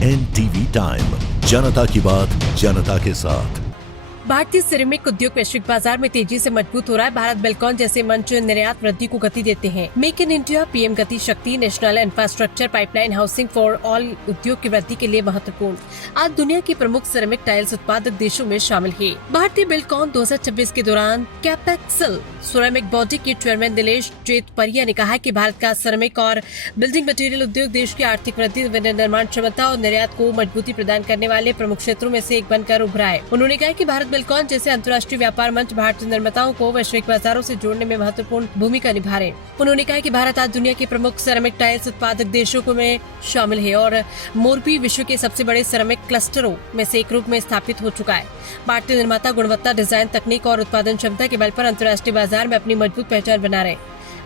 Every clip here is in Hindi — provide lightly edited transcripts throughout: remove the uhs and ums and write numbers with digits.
NTV टाइम, जनता की बात जनता के साथ। भारतीय सिरेमिक उद्योग वैश्विक बाजार में तेजी से मजबूत हो रहा है। भारत बिल्कॉन जैसे मंच निर्यात वृद्धि को गति देते हैं। मेक इन इंडिया, पीएम गति शक्ति, national infrastructure pipeline, housing for all उद्योग की वृद्धि के लिए महत्वपूर्ण। आज दुनिया की प्रमुख सिरेमिक टाइल्स उत्पादक देशों में शामिल है। भारतीय बिल्कॉन 2026 के दौरान कैपेक्सल सिरेमिक बॉडी के चेयरमैन नीलेश जेतपरिया ने कहा कि भारत का सिरेमिक और बिल्डिंग मटेरियल उद्योग देश की आर्थिक वृद्धि, विनिर्माण क्षमता और निर्यात को मजबूती प्रदान करने वाले प्रमुख क्षेत्रों में से एक बनकर उभरा है। उन्होंने कहा कि भारत बिल्कॉन जैसे अंतर्राष्ट्रीय व्यापार मंच भारतीय निर्माताओं को वैश्विक बाजारों से जोड़ने में महत्वपूर्ण भूमिका निभा रहे हैं। उन्होंने कहा कि भारत आज दुनिया के प्रमुख सिरेमिक टाइल्स उत्पादक देशों में शामिल है और मोरबी विश्व के सबसे बड़े सिरेमिक क्लस्टरों में से एक रूप में स्थापित हो चुका है। भारतीय निर्माता गुणवत्ता, डिजाइन, तकनीक और उत्पादन क्षमता के बल पर अंतर्राष्ट्रीय बाजार में अपनी मजबूत पहचान बना रहे।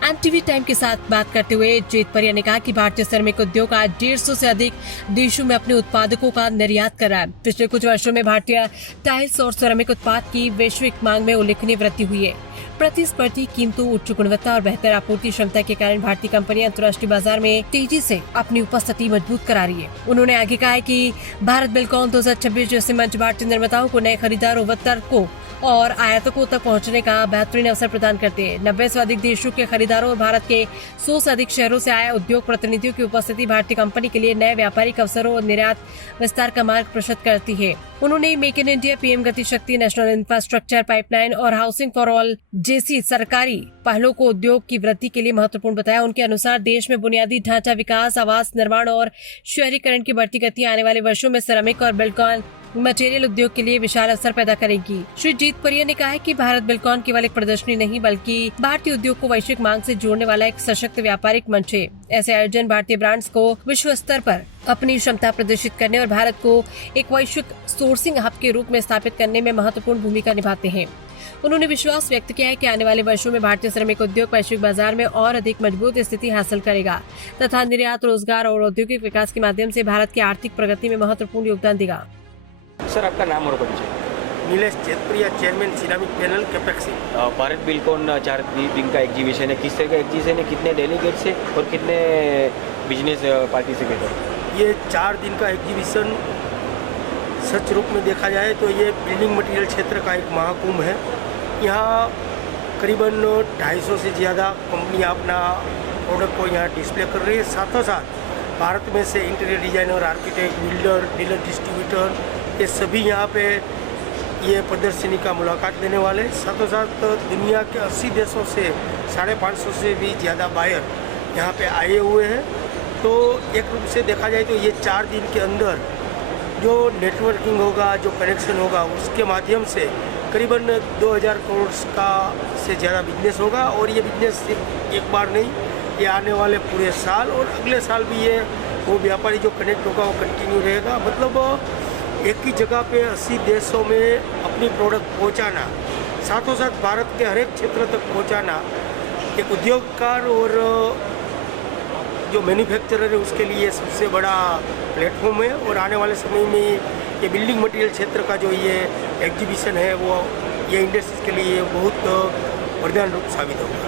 NTV टाइम के साथ बात करते हुए जेतपरिया ने कहा कि भारतीय सिरेमिक उद्योग आज 150 से अधिक देशों में अपने उत्पादकों का निर्यात कर रहा है। पिछले कुछ वर्षों में भारतीय टाइल्स और सिरेमिक उत्पाद की वैश्विक मांग में उल्लेखनीय वृद्धि हुई है। प्रतिस्पर्धी कीमतों, उच्च गुणवत्ता और बेहतर आपूर्ति क्षमता के कारण भारतीय कंपनियां अंतर्राष्ट्रीय बाजार में तेजी से अपनी उपस्थिति मजबूत करा रही है। उन्होंने आगे कहा है कि भारत बिल्कॉन 2026 जैसे मंच भारतीय निर्माताओं को नए खरीदारों, वितरकों और आयातकों तक पहुंचने का बेहतरीन अवसर प्रदान करते हैं। 90 से अधिक देशों के खरीदारों और भारत के 100 से अधिक शहरों से आए उद्योग प्रतिनिधियों की उपस्थिति भारतीय कंपनी के लिए नए व्यापारिक अवसरों और निर्यात विस्तार का मार्ग प्रशस्त करती है। उन्होंने मेक इन इंडिया, पीएम गति शक्ति, नेशनल इंफ्रास्ट्रक्चर पाइपलाइन और हाउसिंग फॉर ऑल जैसी सरकारी पहलों को उद्योग की वृद्धि के लिए महत्वपूर्ण बताया। उनके अनुसार देश में बुनियादी ढांचा विकास, आवास निर्माण और शहरीकरण की बढ़ती गति आने वाले वर्षों में सिरेमिक और बिल्कॉन मटेरियल उद्योग के लिए विशाल अवसर पैदा करेगी। श्री जेतपरिया ने कहा है कि भारत बिल्कॉन केवल एक प्रदर्शनी नहीं बल्कि भारतीय उद्योग को वैश्विक मांग से जोड़ने वाला एक सशक्त व्यापारिक मंच है। ऐसे आयोजन भारतीय ब्रांड्स को विश्व स्तर पर अपनी क्षमता प्रदर्शित करने और भारत को एक वैश्विक सोर्सिंग हब के रूप में स्थापित करने में महत्वपूर्ण भूमिका निभाते हैं। उन्होंने विश्वास व्यक्त किया है कि आने वाले वर्षों में भारतीय सिरेमिक उद्योग वैश्विक बाजार में और अधिक मजबूत स्थिति हासिल करेगा तथा निर्यात, रोजगार और औद्योगिक विकास के माध्यम से भारत की आर्थिक प्रगति में महत्वपूर्ण योगदान देगा। सर, आपका नाम और परिचय? Nilesh Jetpariya, chairman ceramic panel कैपेक्सी। भारत बिल्कॉन 4 दिन का एग्जीबिशन है। किस तरह का एग्जीबिशन है, कितने डेलीगेट्स है और कितने बिजनेस पार्टिसिपेट है? ये 4 दिन का एग्जीबिशन सच रूप में देखा जाए तो ये बिल्डिंग मटेरियल क्षेत्र का एक महाकुंभ है। यहाँ करीबन 250 से ज़्यादा कंपनियाँ अपना प्रोडक्ट को यहाँ डिस्प्ले कर रही है। साथों साथ भारत में से interior designer, architect, builder, dealer, distributor, ये सभी यहाँ पे ये प्रदर्शनी का मुलाकात लेने वाले। साथों साथ दुनिया के 80 देशों से 550 से भी ज़्यादा बायर यहाँ पे आए हुए हैं। तो एक रूप से देखा जाए तो ये 4 दिन के अंदर जो नेटवर्किंग होगा, जो कनेक्शन होगा, उसके माध्यम से करीबन 2000 करोड़ का से ज़्यादा बिजनेस होगा। और ये बिजनेस सिर्फ एक बार नहीं, ये आने वाले पूरे साल और अगले साल भी ये वो व्यापारी जो कनेक्ट होगा वो कंटिन्यू रहेगा। मतलब एक ही जगह पे 80 देशों में अपनी प्रोडक्ट पहुंचाना, साथों साथ भारत के हर एक क्षेत्र तक पहुंचाना एक उद्योगकार और जो मैन्युफैक्चरर है उसके लिए सबसे बड़ा प्लेटफॉर्म है। और आने वाले समय में ये बिल्डिंग मटेरियल क्षेत्र का जो ये एग्जीबिशन है वो ये इंडस्ट्रीज के लिए बहुत वरदान रूप साबित होगा।